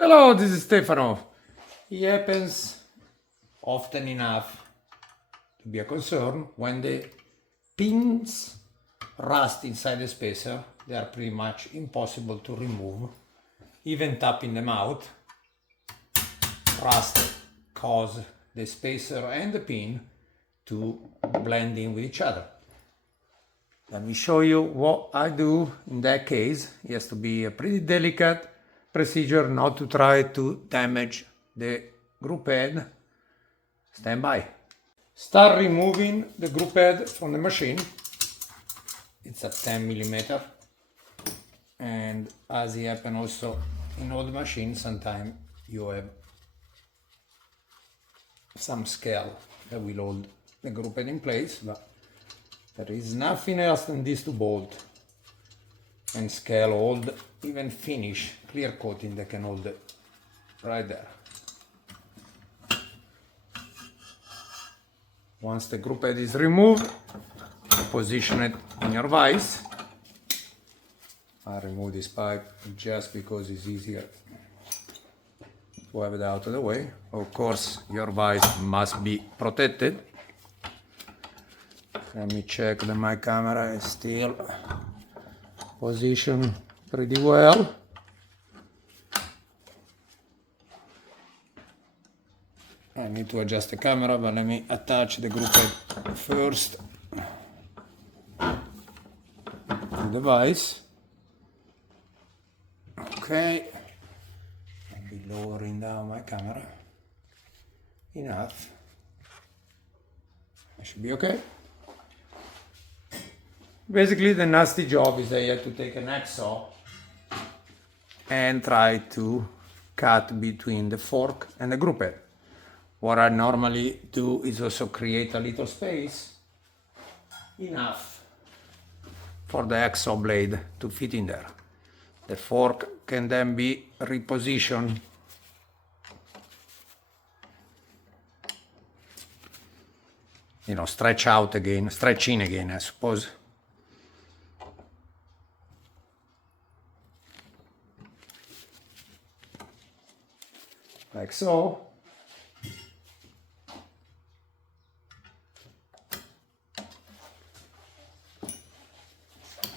Hello, this is Stefano. It happens often enough to be a concern when the pins rust inside the spacer. They are pretty much impossible to remove. Even tapping them out, rust cause the spacer and the pin to blend in with each other. Let me show you what I do in that case. It has to be a pretty delicate procedure not to try to damage the group head. Stand by. Start removing the group head from the machine. It's a 10 millimeter, and as it happens also in old machines, sometimes you have some scale that will hold the group head in place, but there is nothing else than this to bolt and scale hold, even finish clear coating that can hold it right there. Once the group head is removed, position it in your vise. I remove this pipe just because it's easier to have it out of the way. Of course, your vise must be protected. Let me check that my camera is still positioned pretty well. I need to adjust the camera, but let me attach the group head first to the vise. Okay, I'll be lowering down my camera enough. I should be okay. Basically, the nasty job is that you have to take an hacksaw and try to cut between the fork and the group head. What I normally do is also create a little space, enough for the hacksaw blade to fit in there. The fork can then be repositioned stretch out again, stretch in again, I suppose. Like so.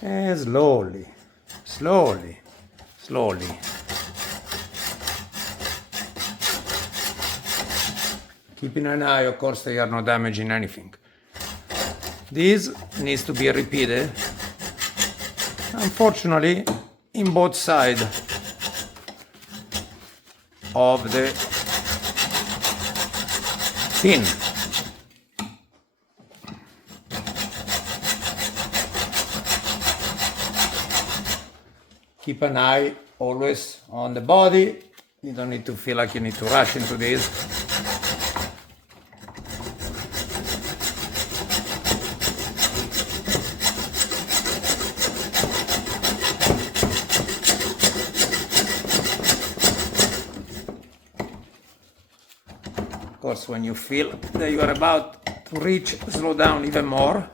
And slowly, keeping an eye, of course, that you are not damaging anything. This needs to be repeated, unfortunately, in both sides of the pin. Keep an eye always on the body. You don't need to feel like you need to rush into this. Of course, when you feel that you are about to reach, slow down even more.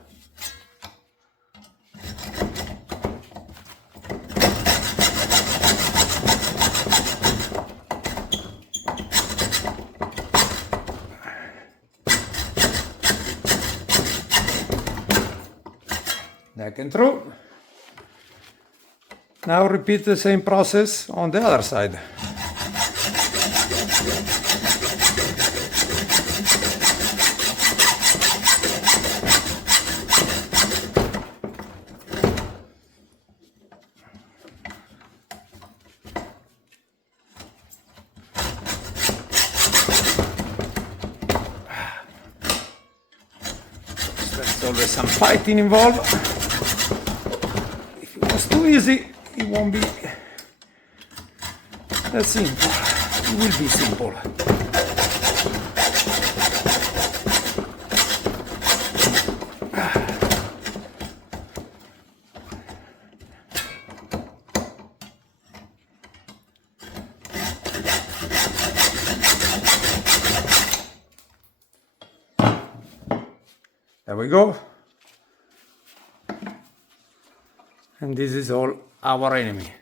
Back and through. Now repeat the same process on the other side. There's always some fighting involved. If it was too easy, it won't be that simple. It will be simple. There we go. And this is all our enemy.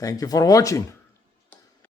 Thank you for watching.